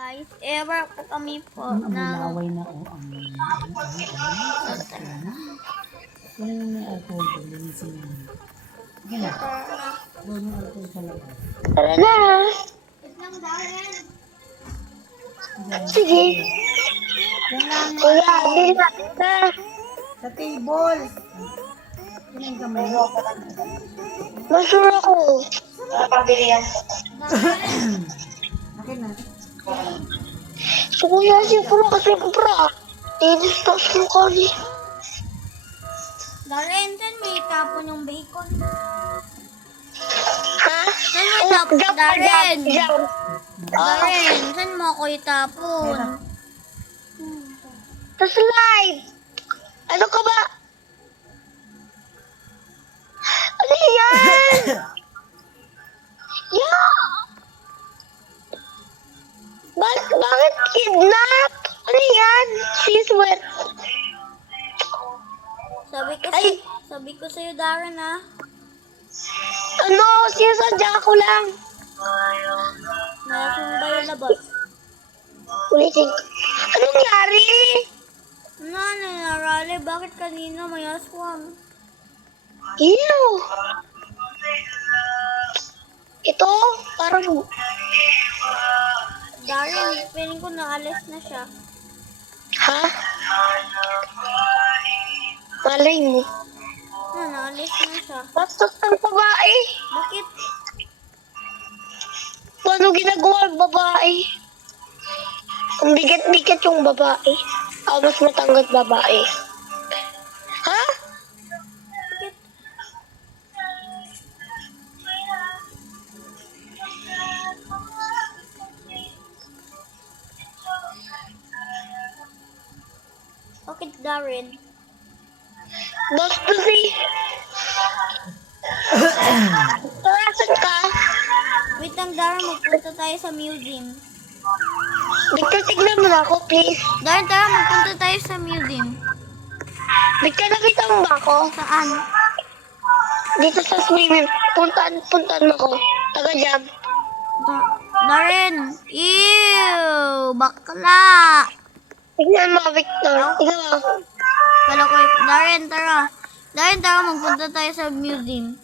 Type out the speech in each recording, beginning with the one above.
Guys, ever po kami po ng Laway na o ang wala na may alcohol ko, linisin mo. Sige na. Doon yung alcohol sa labas. Tara na. Sige. Yan lang yung Kuya, bilhin natin na. sa table. Yan ang kamay mo. Masura ko. Pabili yan. Akin na. So, kuya, siyempre kasi bra. Tinis na sa mukha niya. Darren, saan may tapon yung bacon? Ha? Saan mo itapon, Darren? Jump. Darren, saan mo ako itapon? Sa slide. Ano ka ba? Ano yan? Yeah! Bakit kidnap? Ano yan? She's wet. Sabi ko sa'yo, Darren, ha? Ano? Sinasadya ko lang. Nasumba yung labas. Ulitin. Anong nangyari? Ano, nangyarali? Bakit kanina may aswang? Ew! Ito, parang... Darren, feeling ko naalis na siya. Ha? Malay mo. Naalis na siya. Bastos ng babae. Bakit? Paano ginagawa ang babae? Ang bigat-bigat yung babae. Mas matanggat babae. Ha? Bakit? Bakit, Darren? Bastos eh. Nasaan ka? Wait lang, Darren. Magpunta tayo sa museum. Victor, tignan mo na ako, please. Darren, tara. Magpunta tayo sa museum. Victor, nakita mo ba ako? Saan? Dito sa swimming. Puntaan mo ko. Taga-jump. Darren! Ew! Bakla! Tignan mo, Victor. Tignan mo. Kala ko, Darren, tara. Darren, tara. Magpunta tayo sa museum.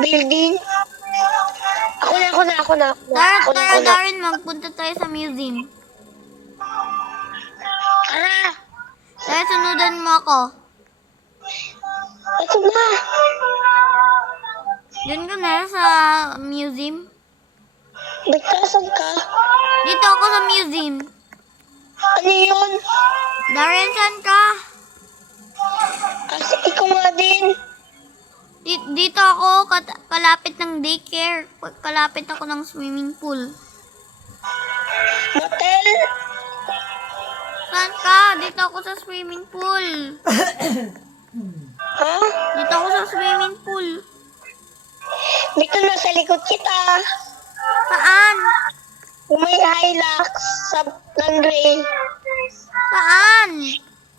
Building. Ako na. Tara, Darren. Magpunta tayo sa museum. Tara. Tara, sunudan mo ako. Ito na. Doon ka na sa museum. Victor, saan ka? Dito ako sa museum. Ano yun? Darren, saan ka? Kasi ikaw nga din. Dito ako, kalapit ng daycare. Kalapit ako ng swimming pool. Motel. Saan ka? Dito ako sa swimming pool. Ha? Dito ako sa swimming pool. Victor, nasa likod kita. Saan? May Hilux sa laundry. Saan?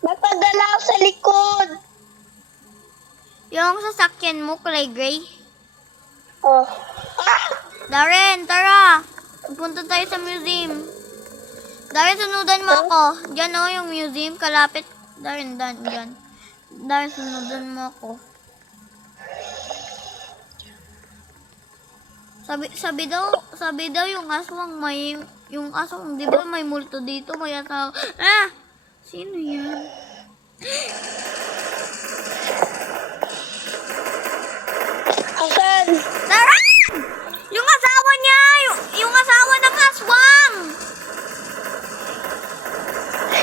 Magpadala sa likod. Yung sasakyan mo, kulay gray. Oh. Ah! Darren, tara. Punta tayo sa museum. Darren, sunudan mo ako. Diyan o, yung museum, kalapit. Darren, dyan. Darren, sunudan mo ako. Sabi daw yung aswang yung aswang, di ba may multo dito, may aswang. Ah! Sino yan? Asan? Darren! Yung asawa niya! Yung asawa ng aswang!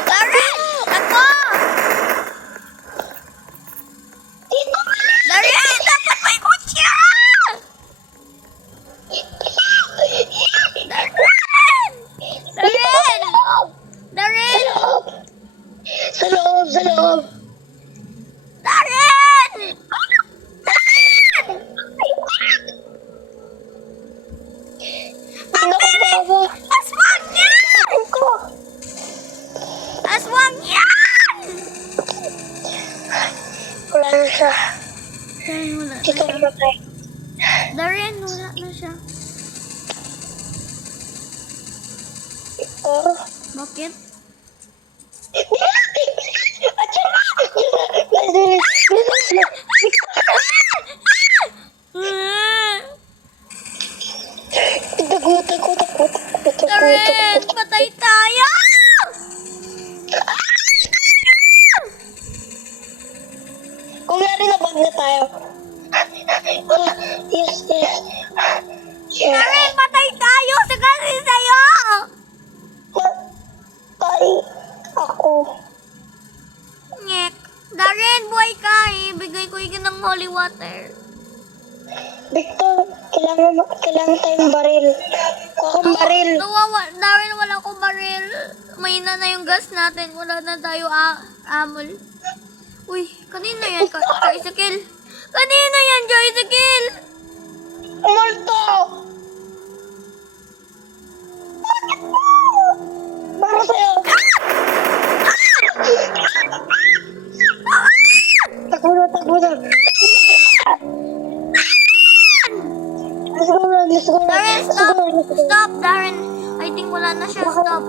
Darren! Ako! Dito ka! Darren! Dapat may kutya! Darren! Darren! Darren! Sa loob. Darren! Ano ko baba? Aswang yan! Ko. Aswang yan! Wala na siya. Darren, wala na Dito siya. ka tayo. Darren, wala na siya. Victor. Bakit? Atyan na! Atyan na! Takot. Karen, patay tayo! Kung nga rin nabag na tayo. Yes. Yeah. Karen, patay tayo! Sagasi sa'yo! Patay ako. Nyek. Darren, buhay ka eh. Bigay ko yung ng holy water. Victor, kailangan tayong baril. Kuha kang baril. Darren, wala ko baril. Mahina na yung gas natin. Wala na tayo amol. Uy, kanina yan, Joycekill. Kanina yan, Joycekill. Multo! Para sa'yo. Takbo na. Let's go na. Darren, stop, Darren. I think wala na siya, stop.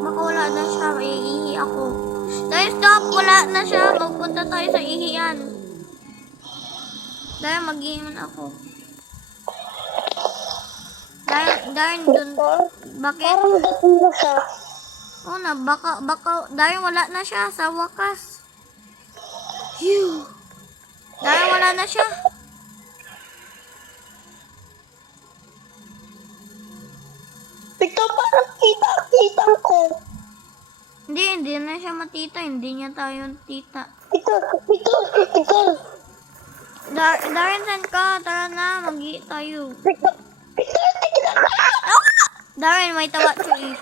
Baka wala na siya, iihi ako. Darren, stop, wala na siya. Magpunta tayo sa ihian. Darren, mag-iiman ako. Darren, dun. Bakit? Parang dating na siya. Oo na, baka, Darren, wala na siya sa wakas. Phew. Darren, wala na siya. Victor, parang kita ko. Hindi na siya matita. Hindi niya tayo tita. Victor. Darren, saan ka? Tara na, mag-i tayo. Victor, tignan ka. Darren, may tawa siya eh.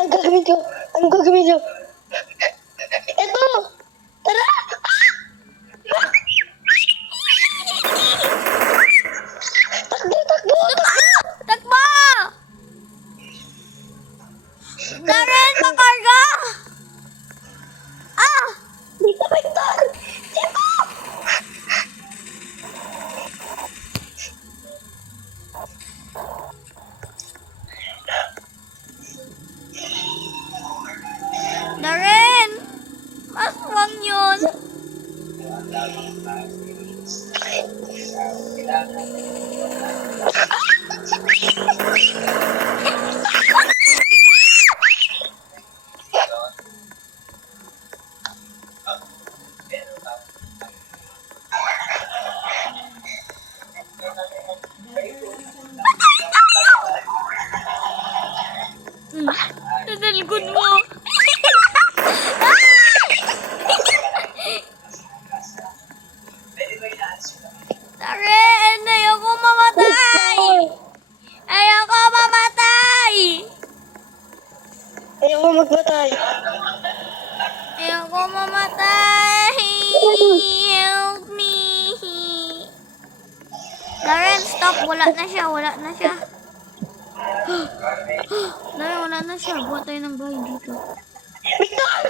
Ang gagawin ko. Ito! Tara! Takbo! Takbo! Darren, pakarga! Dito, Victor! Dito! Darren! Maswang yun. Nasalgod mo. Darren, ayoko mamatay. Ayoko mamatay. Ayaw mo magbatay. Ayoko mamatay. Help me. Darren, stop. Wala na siya. Darren, wala na siya. Buhat tayo ng bahay dito. Victor!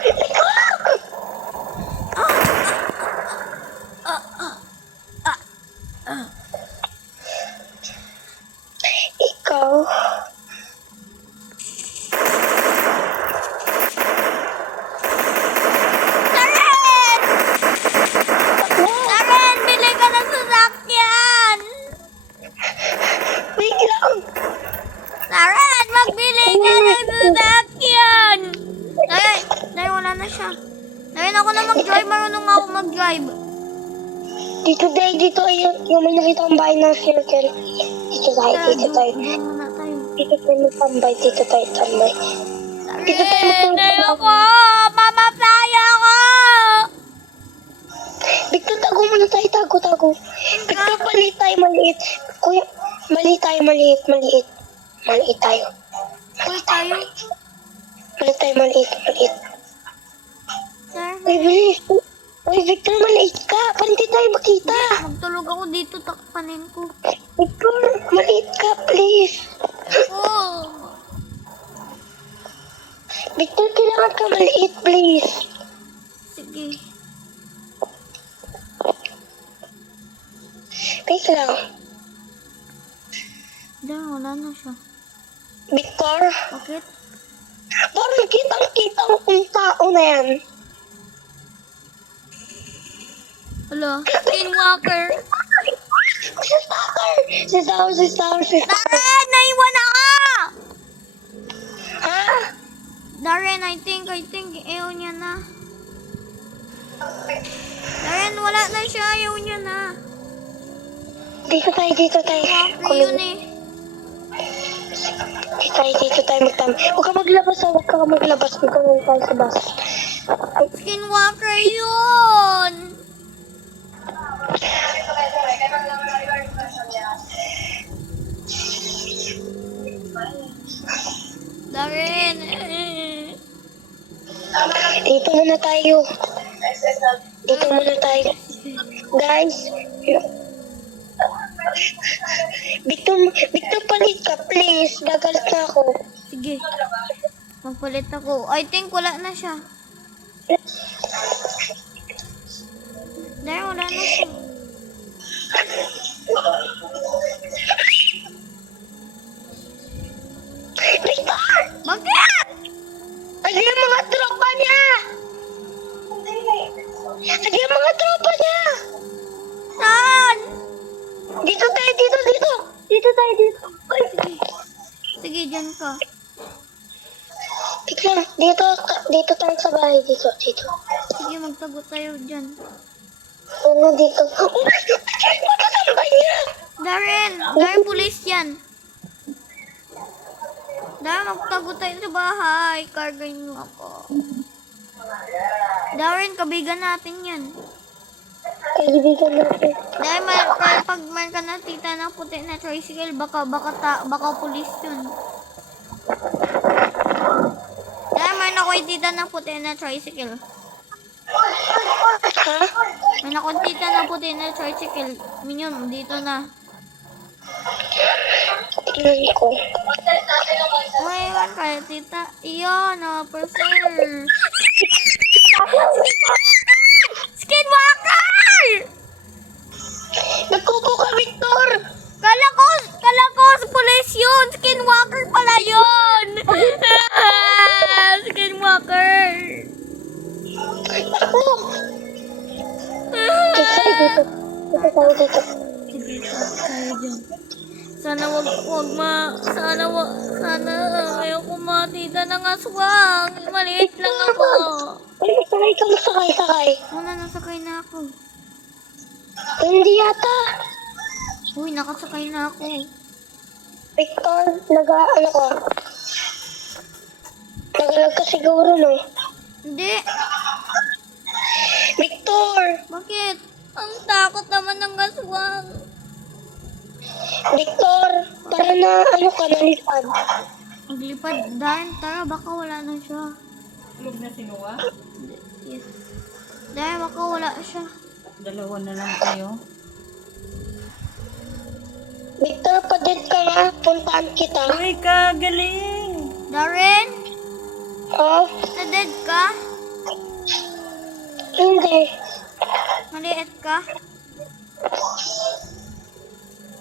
Ikaw. Darren! Darren, bili ka ng sasakyan. Wait lang. Darren, magbili ka ng sasakyan. Darren, wala na siya. Darren, ako na mag-drive. Marunong ako mag-drive. Dito yung may nakita ang bahay ng circle. Dito tayo. Doon muna tayo. Dito tayo magtambay. Dito tayo Darren, magtambay. ayoko. Mamatay ako. Victor, tago muna tayo. Tago. Victor, maliit tayo, maliit. Kuya, maliit tayo. Maliit tayo. Uy, tayo. Maliit. Darren, Uy, bilis. Uy, Victor, maliit ka. Paano di tayo makita? magtulog ako dito. Takpanin ko. Victor, maliit ka, please. Oh. Victor, kailangan ka maliit, please. Sige. Wait lang. Darren, wala na siya. Victor, Bakit? parang kitang-kita kung tao na yan. Hala, Skinwalker. Si Stalker! Si Stalker! Darren, naiwan ako! Ha? Darren, I think, ayaw niya na. Darren, wala na siya, ayaw niya na. Dito tayo. Skinwalker yun eh. Dito tayo magtama. Huwag ka maglabas. Dito tayo sa bus. Skinwalker yun! Darren, Dito muna tayo. Guys. Victor, palit ka, please. Gagalit na ako. sige. Magpalit ako. I think wala na siya. Darren, wala na siya. Victor! Bakit? Ayan yung mga tropa niya! Saan? Dito tayo. Ay, Sige, dyan ka. Tignan, dito tayo sa bahay. Dito. Sige, magtago tayo dyan. Oo nga, dito. Oh my God! Matatambay niya! Darren, pulis yan. Darren, magtago tayo sa bahay. Kargain mo ako. Darren, kabigan natin yan. Kaibigan natin. Dahil pag man ka nakita ng puti na tricycle, baka pulis yun. Dahil man ako nakita ng puti na tricycle. Ha? May nakita ng puti na tricycle. Minyon, dito na. Tignan ko. May iwan ka, tita. Iyon, officer. Skinwalker! Nagkuko ka, Victor! Kala ko, police yun! Skinwalker pala yun! Skinwalker! Ako! Dito tayo. Sige, tayo dyan. Sana ayoko matita ng aswang. Maliit lang ako. Ay, sakay. Muna, nasakay na ako. Hindi yata. Uy, nakasakay na ako. Victor, nagalag ka siguro, no? Hindi. Victor! Bakit? Ang takot naman ng aswang. Victor, para na, nalipad. Maglipad. Darren, tara, baka wala na siya. Tulog na sinuwa? Yes. Darren, baka wala siya. Dalawa na lang kayo. Victor, padid ka nga. Puntaan kita. Uy, kagaling! Darren, Oh, na-dead ka? hindi. Maliit ka?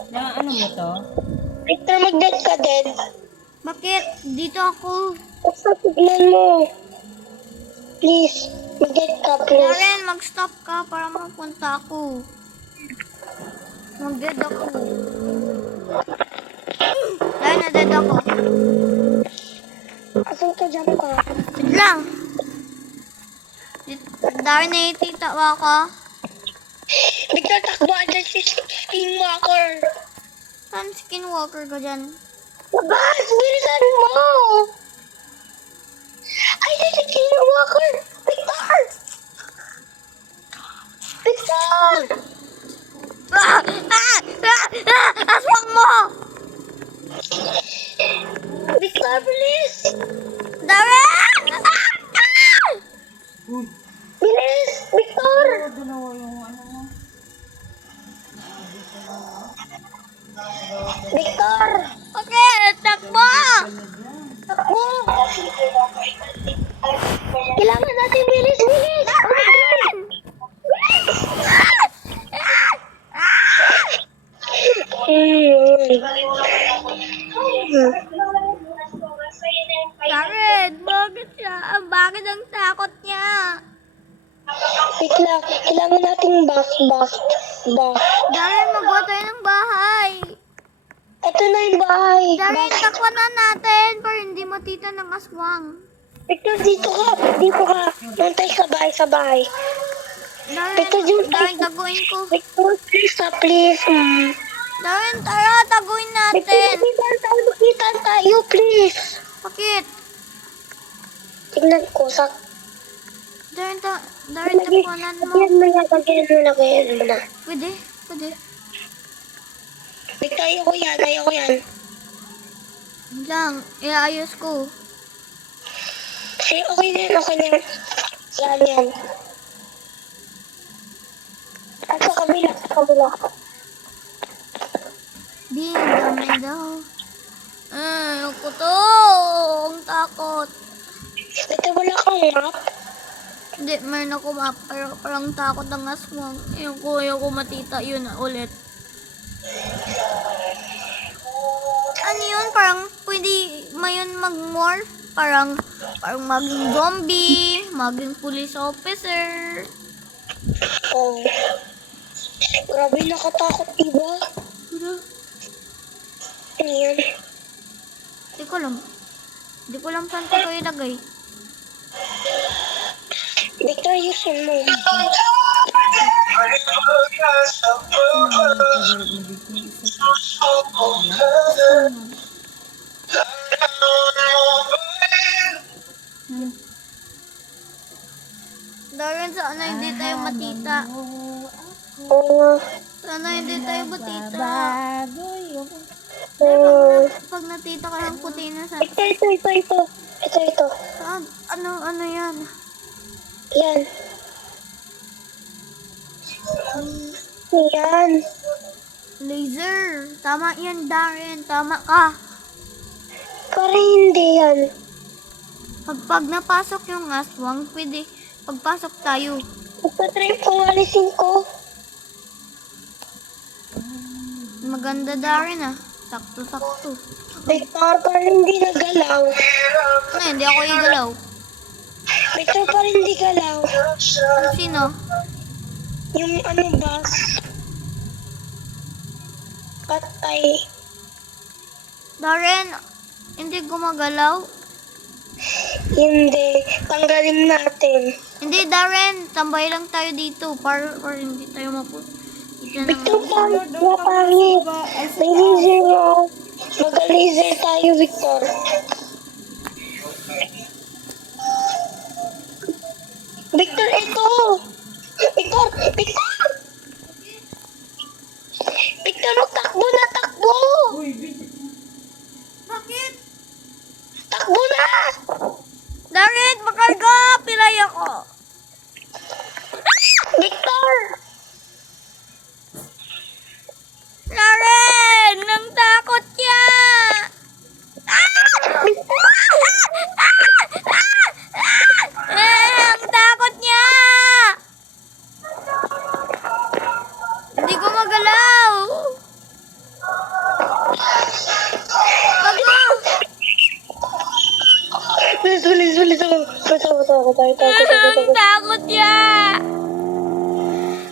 Na ano mo to? Victor, mag-dead ka, dead. Bakit? Dito ako. Basta tignan mo. Please, mag-dead ka, please. Darren, mag-stop ka para mapunta ako. Mag-dead ako. Darren, na-dead ako. Asan ka dyan ka? Wait lang. Darren, naititawa ka? Victor, takbuhan dyan si Skinwalker. Saan skinwalker ka dyan? Labas! Bilisan mo! Ay, si Skinwalker! Victor! Victor! Aswang mo! Victor, bilis! Darren! Uy, Bilis! Victor! dalawa yung ano mo. Victor! Okay, takbo! Takbo! Kailangan natin bilis! Bilis! Darren! Bakit? Bakit siya? Bakit ang takot niya? Wait lang. Kailangan nating buff. Darren, magawa tayo ng bahay. Ito na yung bahay. Darren, Buff. takpan na natin para hindi matita ng aswang. Victor, dito ka. Dito ka. Doon tayo sa bahay. Victor, dito Darren, tayo. taguin ko. Victor, please. Please. Darren, tara, taguin Victor, natin. makita tayo, please. Bakit? Tignan ko. Darren, tapunan mo. Lagyan mo na. Pwede. Victor, ayoko yan. Yun lang, iayos ko. Sige, okay na yan. Yan. At sa kabila. Di, dami daw. Ako to. Ang takot. Ito wala kang map. Hindi, meron ako map. Pero parang takot ang aswang. Ayoko matita yun ulit. Ano yun? Parang pwede mayon mag-morph. Parang maging zombie, maging police officer. Oh. Grabe, nakatakot, diba? Ano yan? Hindi ko alam saan ko ito ilagay. Victor, ayusin mo. Darren, sana hindi tayo matita. Oo. Sana hindi tayo matita. Bagoy. Pag natita ka ng puti na sa... Ito. Saan? Ano yan? Yan. Yan. Laser. Tama yan, Darren. Tama ka. Parang hindi yan. Pag napasok yung aswang, pwede pagpasok tayo. Ipatry kung alisin ko. Maganda, Darren ah. Sakto. Victor, parang hindi nagalaw. Hindi ako igalaw. Victor, parang hindi galaw. Sino? Yung ba? Patay. Darren, hindi gumagalaw. Hindi. Tanggalin natin. Hindi, Darren. Tambay lang tayo dito. Para hindi tayo mapunta. Victor, pangit. May laser mo. Mag-laser tayo, Victor. Victor, ito! Victor! Victor, takbo na, takbo! Bakit? Takbo na! Darren, makarga! Pilay ako. Victor! Darren! Nang takot niya! Ang takot niya! Hindi ko magalaw. Bilis ako. Ang takot niya!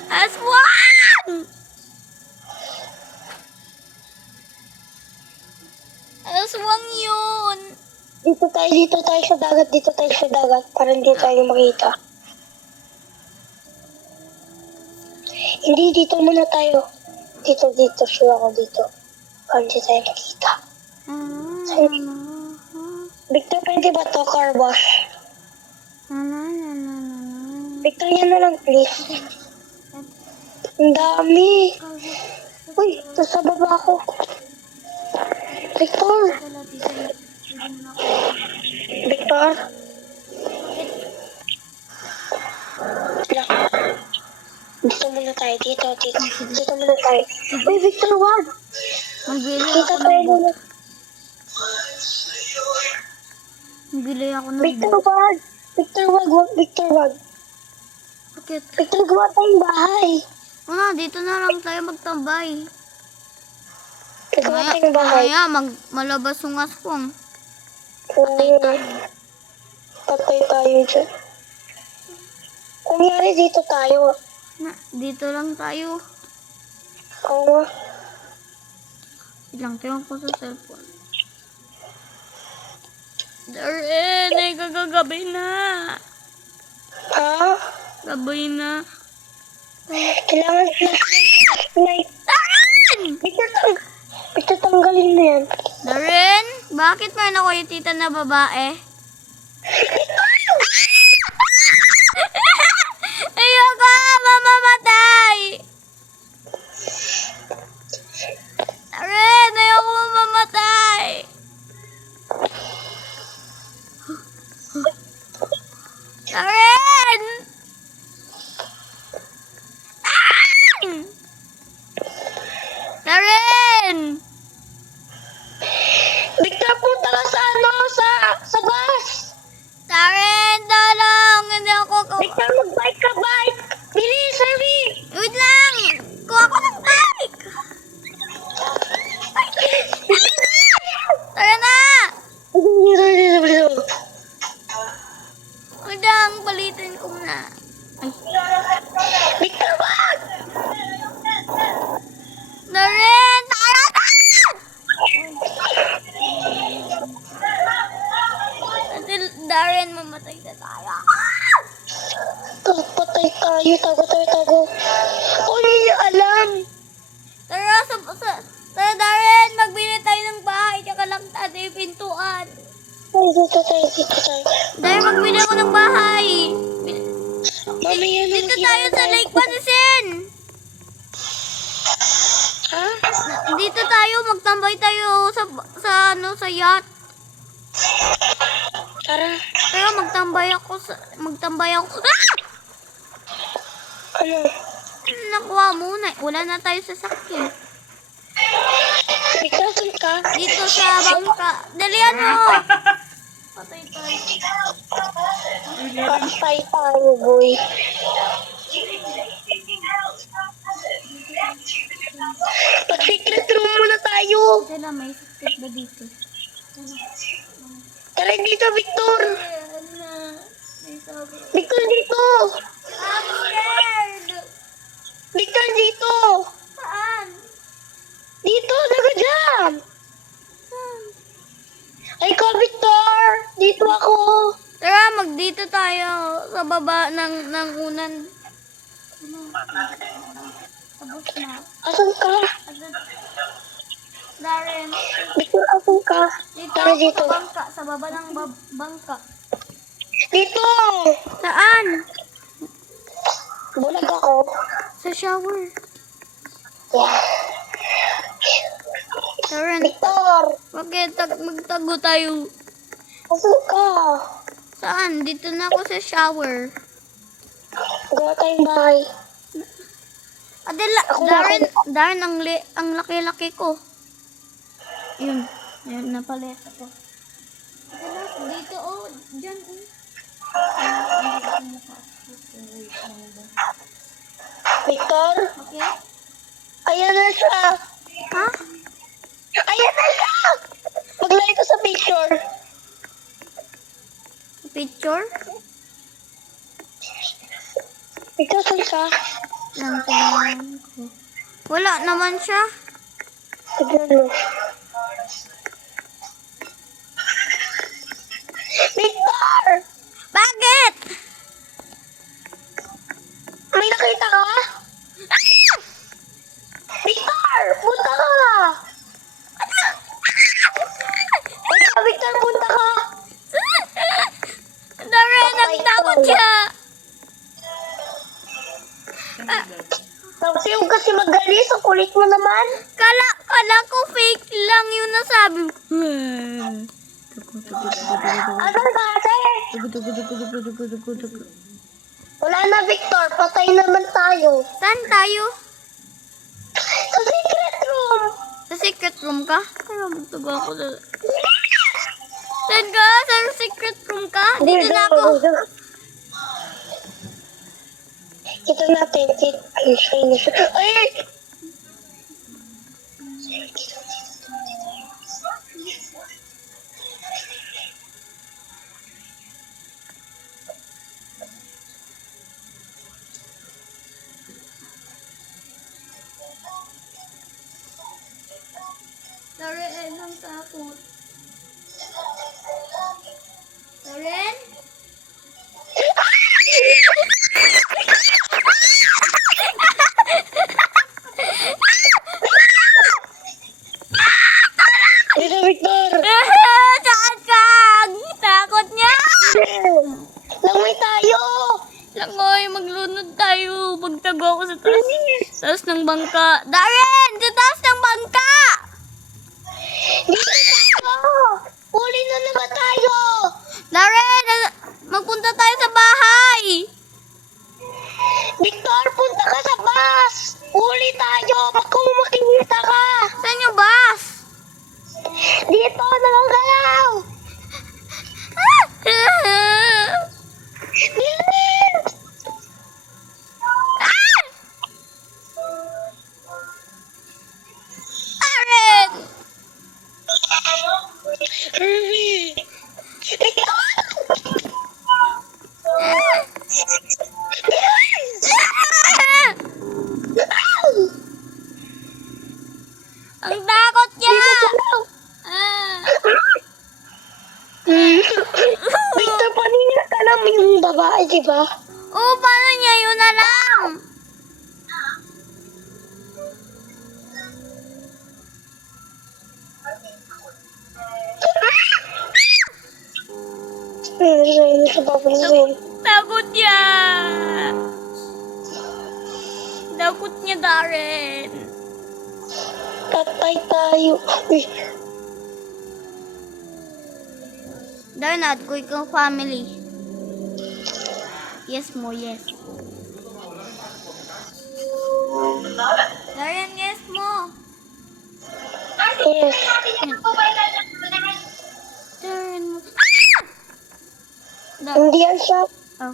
Aswang! Aswang yun! Dito tayo sa dagat. Para hindi tayo makita. Hindi, dito muna tayo. Dito, sure ako dito. Para hindi tayo makita. Victor, pwede ba to, car wash? Victor, yan na lang, please. Ang dami. Uy, nasa baba ako. Victor! Lang. Dito muna tayo. Dito muna tayo. Uy, Victor, wag! Magbili Dito ako tayo ng muna. Magbili ako ng Victor, wag! Victor, wag! Bakit? Victor, gawa tayong bahay. Dito na lang tayo magtambay. Gawa tayong bahay. Mamaya, malabas yung aswang. Patay tayo. Patay tayo dyan. Kunyari dito tayo. Dito lang tayo. Oo nga. Ilang tayo ko sa cellphone. Darren, ay kagagabi na. Ha? Gabi na. Kailangan flashlight. Darren! Ito tanggalin na yan. Darren, bakit meron ako yung tita na babae? Ayoko, mamamatay! Darren, ayoko mamamatay! Darren! Darren! Victor, punta ka sa ano? Sa bus. Darren, tolong! Hindi ako Victor, mag-bike ka, bike. Bilis, hurry. Wait lang! Kuha ko ng bike! Tara na! Wait lang, palitin ko na. Ay, Victor, wag! Darren! Tara na! Darren, mamatay na tayo. Patay tayo, tago. Oh, hindi niya alam. Tara, Darren, magbili tayo ng bahay, tsaka lang tayo yung pintuan. Ay, dito tayo. Darren, magbili ako ng bahay. Mamaya na Dito tayo sa Lake Pansin. Ha? Dito tayo, magtambay tayo sa yacht. Tara. Pero magtambay ako. Ah! Ano? Nakuha muna. Wala na tayo sa sakyan. Victor, saan ka? Dito sa bangka. Dalihan mo. Patay tayo. Patay tayo, boy. Pag-secret room muna tayo. Dala, may secret ba dito? Tara dito, Victor. May sabi. Victor, dito. I'm scared. Victor, dito. Saan? Dito, nag-jam. Ay ko, Victor. Dito ako. Tara, magdito tayo sa baba ng unan. Tapos na. Asan ka? Darren, Victor, asan ka? dito Tara ako dito. sa bangka, sa baba ng bangka. Dito. Saan? Bulag ako. Sa shower. Yeah. Darren, Victor, bakit magtago tayo? asan ka? Saan? Dito na ako sa shower. Gawa tayong bahay. Adela, Ako na, Darren, ang laki-laki ko. Yun. Yun, napalit ako. Adela, dito oh. Diyan oh. Victor, Okay? ayan na siya. Ha? Ayan na siya. Maglay ito sa picture. Picture? Victor, saan ka? Lang tingnan ko. Wala naman siya. Tignan mo. Victor! Bakit? May nakita ka? Victor! Punta ka! Ikaw, Victor, punta ka! Darren, nagtakot siya. Tapos yung kasi magalis, ang kulit mo naman. Kala ko fake lang yung nasabi mo. Asan ka kasi? Wala na, Victor. Patay naman tayo. Saan tayo? Sa secret room. Sa secret room ka? Kaya magtago ako sa... Saan ka? Sa secret room ka? Dito na ako. Kita natin. Ay! ng bangka. Darren! Sa taas ng bangka! Dito tayo! Huli na naman tayo! Darren! Magpunta tayo sa bahay! Victor, punta ka sa bus! Huli tayo! Baka makikita ka! Saan yung bus? Dito, nalagalaw! Bilis! Darren! Hurry! Ang takot niya! Victor, paano niya alam yung babae, di ba? Oo, paano niya yun alam? Rain, sa babae. Takot niya! Takot niya, Darren. Patay tayo. Uy, Darren, at ko ikaw family. Yes mo, yes. Darren, yes mo. yes. Darren mo. Ah! Hindi yan siya. Oh.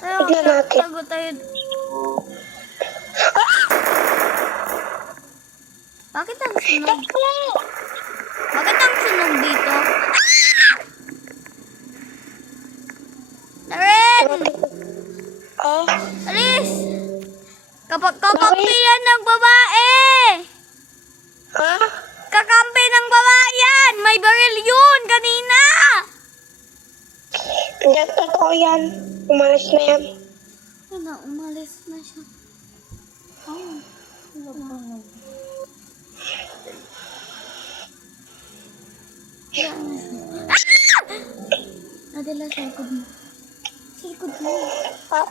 Tayo, Tignan natin. tago tayo. Bakit ang sunog? Takbo! Bakit ang sunog dito? Darren! Ah, Alis! Kakampi yan ng babae! ha? Kakampi ng babae yan! May baril yun kanina! Hindi, totoo yan. Umalis na yan. Ano, umalis na siya. Oh. Nadala sa likod mo. Sa likod mo. Ah,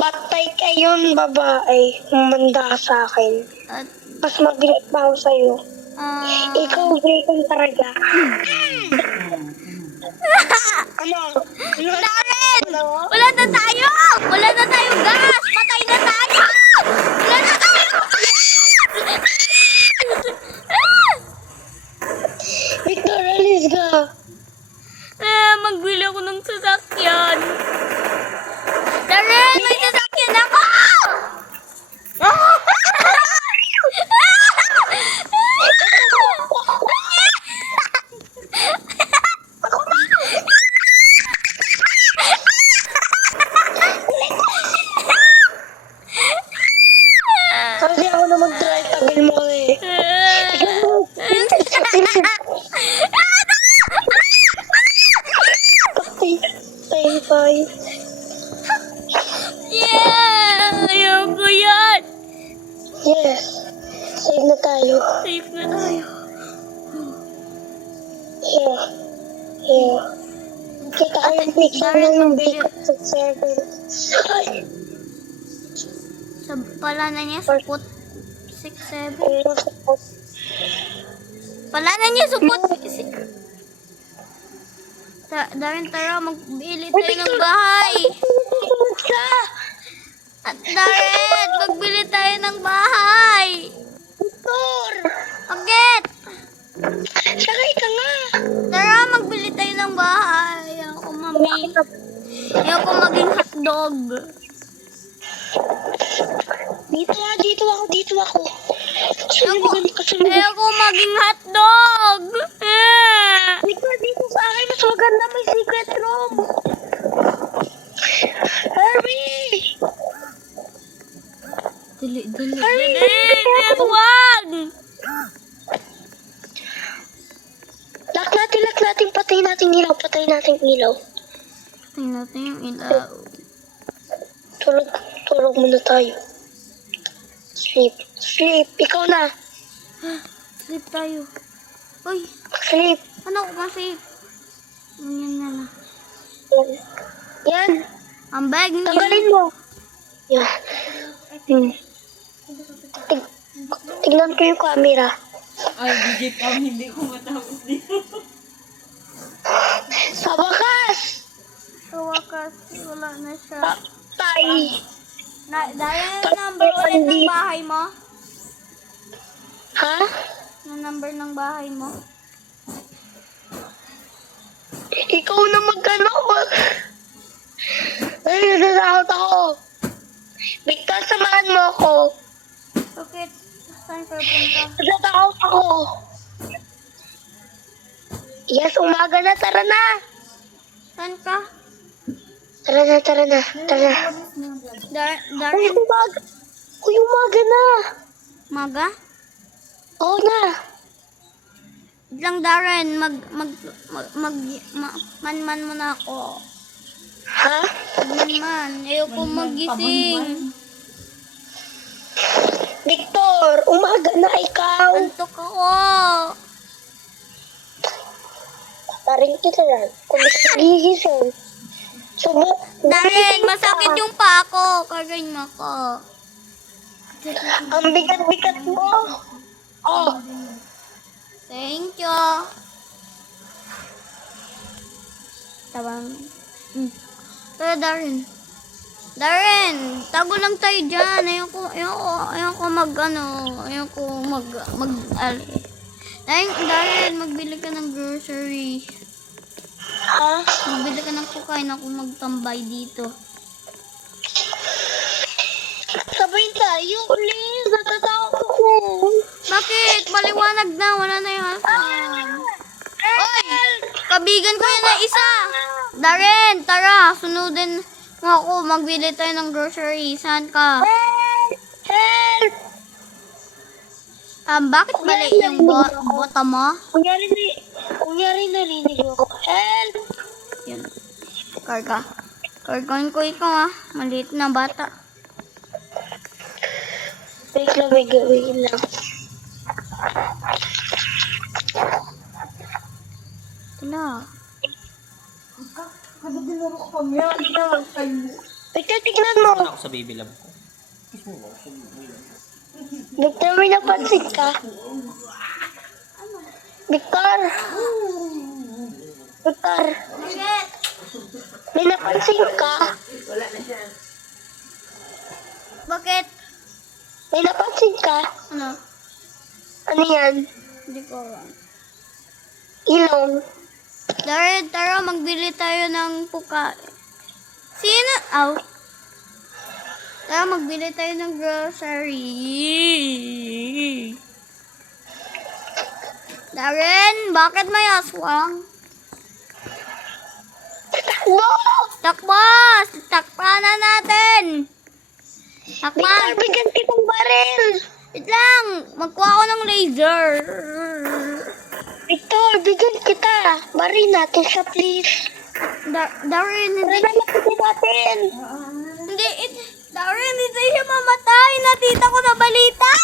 batay kayon, babae. Umanda sa akin. At, Mas magalit pa ako sa'yo. Ikaw, Drayton talaga. Ano? Darren! Wala na tayo! Wala na tayong gas! Patay na tayo! Wala na tayo! Victor, alis ka. Magbili ako ng sasakyan. Darren, may sasakyan ako! Kasi ako na mag-drive, tagal mo eh. Tayo tayo. Yeah! Ayoko yan! Yes. Save na tayo. Safe na tayo. Here. Here. Kita ko yung picture ng Bacon sa 7. Ay! Sa pala na niya, supot 6-7. Ayun, support. Pala na niya, supot. Darren, tara, magbili tayo ng bahay. Siya! At Darren, magbili tayo ng bahay. Victor! Agit! Sakay ka nga! Tara, magbili tayo ng bahay. Ako, mami. Ayoko maging hotdog. Dito ako. Ayoko maging hotdog. Victor, dito sa akin, mas maganda may secret room. Hurry! Dali. Wag! Lock natin, patayin natin ilaw. Tingnan natin yung ilaw. Tulog muna tayo. Sleep. Ikaw na. Sleep tayo. Uy, Sleep. ano ko masip? Yan na lang. Yan. Ang bag niya. Tagalin mo. Yan. Tignan ko yung camera. Ay, DJ Pam, hindi ko matapos dito. Sa wakas! Sa wakas, wala na siya. Tay! Dahil number ulit ng bahay mo? Ha? Na number ng bahay mo? Ikaw na magkano. Ay, natatakot ako. Victor, samahan mo ako. Bakit? Saan ka punta? Natatakot ako. Yes, umaga na. Tara na. Saan ka? Tara na, tara na. Tara. Uy, Darin? umaga. Uy, umaga na. Maga? Oo na. Lang Darren, man mo na ako. Ha? Man, ayoko magising. Victor, umaga na ikaw. Antok ako. Paring kita lang. Kung di ka nagigising. Darren, masakit yung paa ko. Kagain mo ako. Ang bigat-bigat mo. Oh. Thank you. Tabang. Pero Darren. Darren, tago lang tayo dyan. Ayoko Darren, magbili ka ng grocery. Ha? Magbili ka ng kukain ako magtambay dito. Sabayin tayo, please. Natatakot ako. Bakit? Maliwanag na. Wala na yung asan. Oy! Kabigan ko yan na isa. Darren, tara. Sunodin mo ako. Magbili tayo ng grocery. Saan ka? Help! Bakit mali yung bota mo? Kunyari narinig ako. Help! Yun. Karga. Kargain ko ikaw Maliit na bata. Wait lang, may gawin lang. Wala. Victor, tignan mo. Ako sa baby love ko. Victor, may napansin ka. Victor. Victor, Bakit? may napansin ka. Bakit? May napansin ka. Ano? Ano yan? Hindi ko alam. Ilong. Darren, tara, magbili tayo ng pukain. Sino? Aw. Tara, magbili tayo ng grocery. Darren, bakit may aswang? Takbo! Takbas! Takpan na natin! Victor, Takpan! bigyan kitang baril. Wait lang! Magkuha ako ng laser. Victor, bigyan kita. Baril natin siya, please. Darren, Tara na natin. Darren, hindi siya mamatay. Natita ko na balita.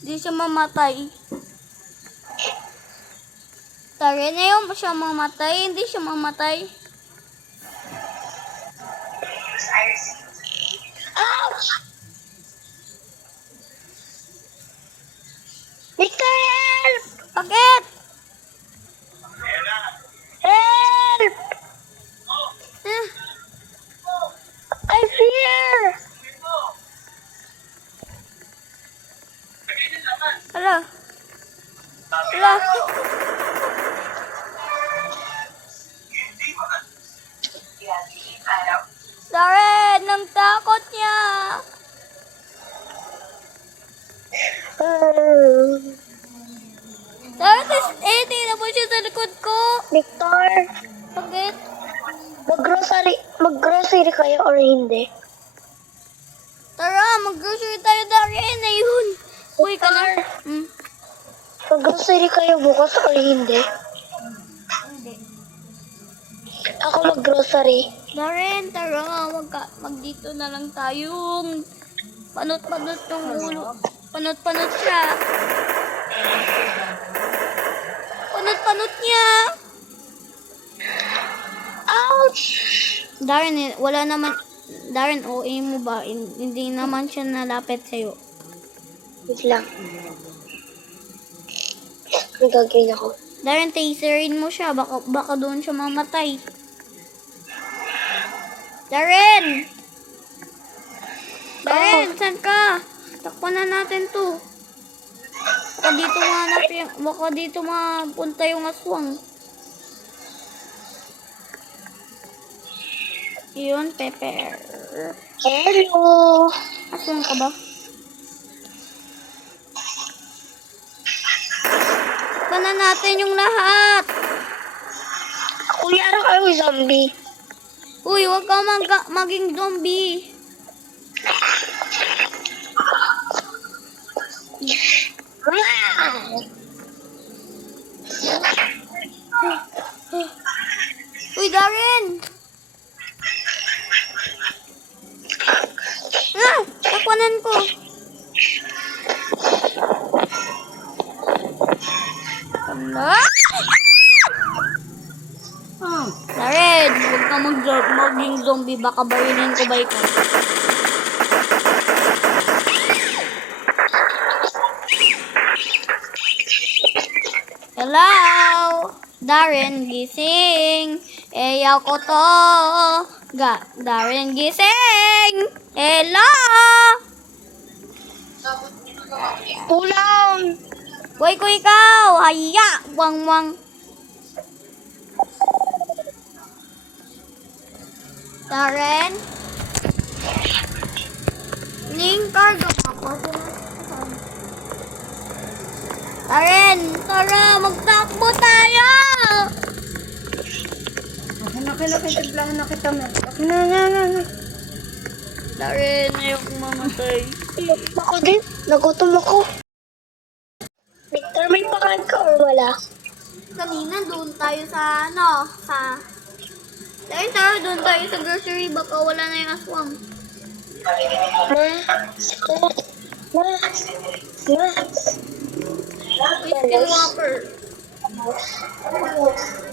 Hindi siya mamatay. Darren, ayaw siya mamatay. Hindi siya mamatay. Ouch! Victor, help! Bakit? Help! Eh, I'm here! Hala. Hala. Darren, ang takot niya. Darren, tingnan mo siya sa likod ko. Victor, Bakit? mag-grocery kayo or hindi? Tara, mag-grocery tayo, Darren. Ayun. Uy, ka na. Mag-grocery kayo bukas or hindi? Ako mag-grocery. Darren, tara. Mag-dito na lang tayong panot-panot ng ulo. Panot-panot siya. Panot-panot niya. Ouch! Darren, wala naman Darren, OA mo ba? Hindi naman siya nalapit sa'yo. Wait lang. Ang gagawin ako. Darren, taserin mo siya. Baka doon siya mamatay. Darren! Darren, saan ka? Takpan na natin to. Baka dito mapunta yung aswang. Yun, Pepper. Hello! Aswang ka ba? Takpan na natin yung lahat. Kuya, ano kayo zombie? Uy, huwag ka maging zombie. Uy, Darren! Takwanan ko. Ala! Darren, huwag ka maging zombie. Baka barilin ko ba ikaw? Hello? Darren, gising. Ako to. Darren, gising. Hello? Ulam! Boy ko ikaw. Haya. Wang. Darren? Cargo ako. Darren, tara, magtakbo tayo! Laki, tiglahan na kita na. Na. Darren, ayoko mamatay. Ako din. Nagutom ako. Victor, may pakain ka or wala? Kanina doon tayo sa Darren, tara, doon tayo sa grocery. Baka wala na yung aswang. Chicken Whopper.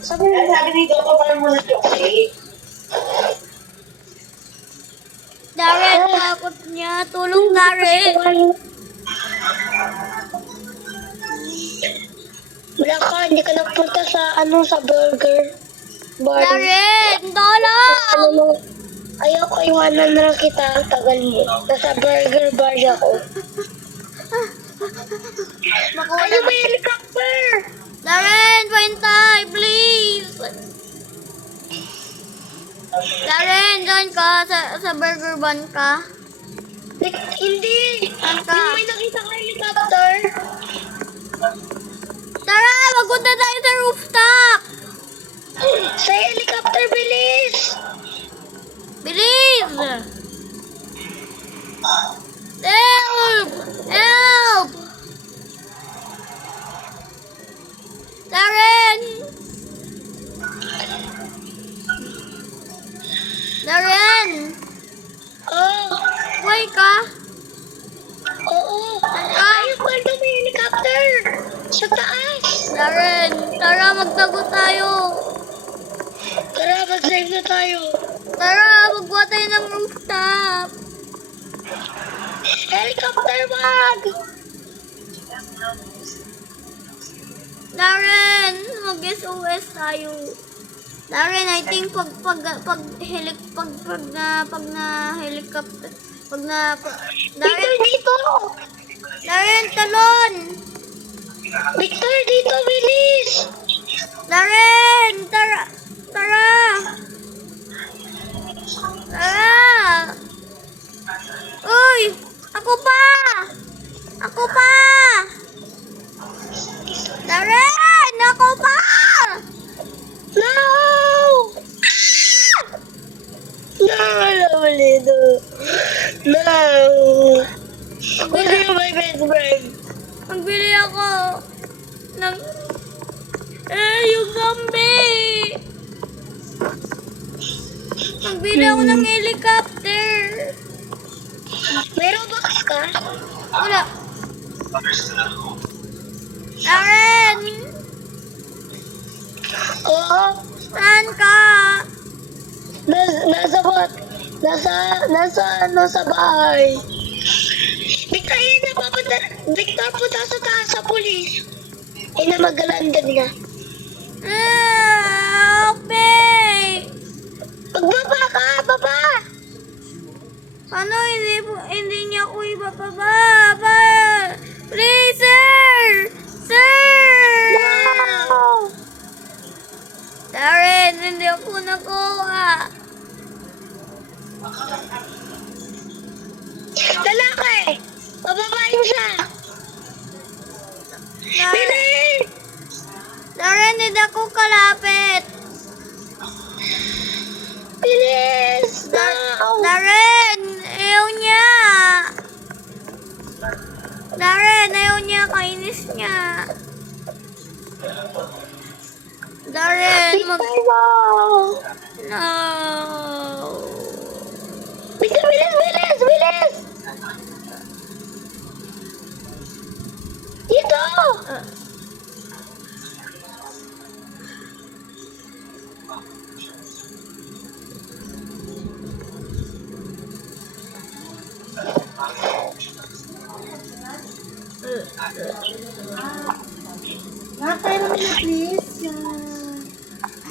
Sabi dito ko pa muna chocolate. Darren, takot niya. Tulong, Darren. Wala ka, hindi ka nagpunta sa burger bar. Darren, tolong! Ayoko, iwanan na lang kita. Ang tagal mo. Nasa burger bar ako. Ano ba yung helicopter? Darren, find time, please. Darren, dyan ka. Sa burger bun ka. Hindi. Saan ka? May nakita ka helicopter. Tara, magpunta tayo sa rooftop. Sa helicopter, bilis. Bilis! Help! Help! Darren! Darren! Oh, Buhay ka? oo. Ayun, kwento may helicopter. Sa taas. Darren, tara magtago tayo. Tara, mag-drive na tayo. Tara, magbuha tayo ng rooftop. Helicopter bag. Darren, mag-SOS tayo. Darren, I think pag Victor, dito. Darren, talon! Victor, dito, bilis. Darren, tara! Uy! Ako pa! Darren! Ako pa! No! No, dito. No. Who's my best friend? Magbili ako ng... yung zombie! Magbili ako ng helicopter! May Robux ka? Wala. Darren! Oo. Saan ka? Nasa bot. Nasa bahay. Victor, ayun na, papunta. Victor, punta sa taas sa pulis. Ayun na, magalandag na. Okay. Magbaba ka, baba! Paano hindi niya ako ibababa? Please, sir! Sir! Wow! Darren, hindi ako nakuha. Lalaki! Bababain siya! Bilis! Darren, hindi ako kalapit. Bilis! Darren, ayaw niya. Darren, ayaw niya. Kainis niya. Darren, Victor, no! No. Victor, bilis! Dito! Nakakaya naman na please yung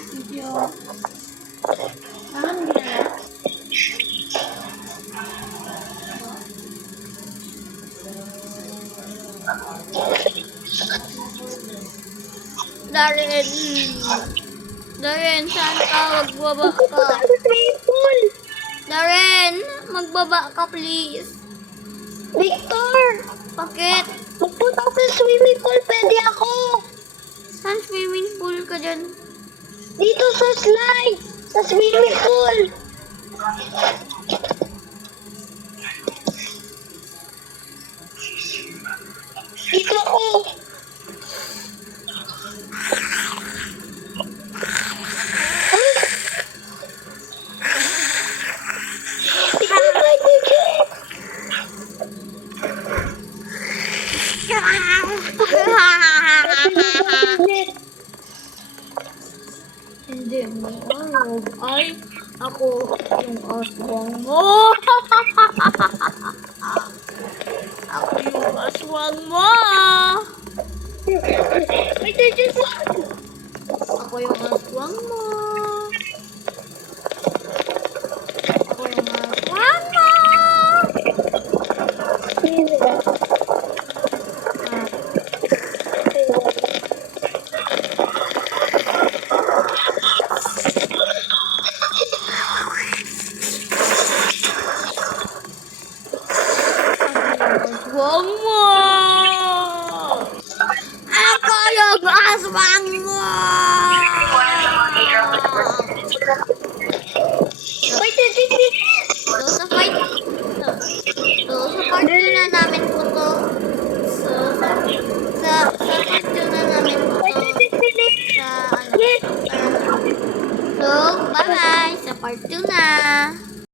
video. Ano ginagawa? Darren. Darren, saan ka? Magbaba ka. Pupunta sa swimming pool! Darren, magbaba ka please. Victor! Bakit? Magpunta sa swimming pool, pwede ako! Saan swimming pool ka dyan? Dito sa slide! Sa swimming pool! Dito ako! Ikaw ba dito? Hindi mo alam. Ay, ako yung aswang mo. Ako yung aswang mo. Wait, just Ako yung aswang mo. Ako yung aswang mo. Aswang mo. Ako yung aswang mo. Wait, So, sa fight, so, sa part 2 na namin po to. So, sa part 2 na namin po to. Sa, ano, so, bye-bye. Sa part 2 na.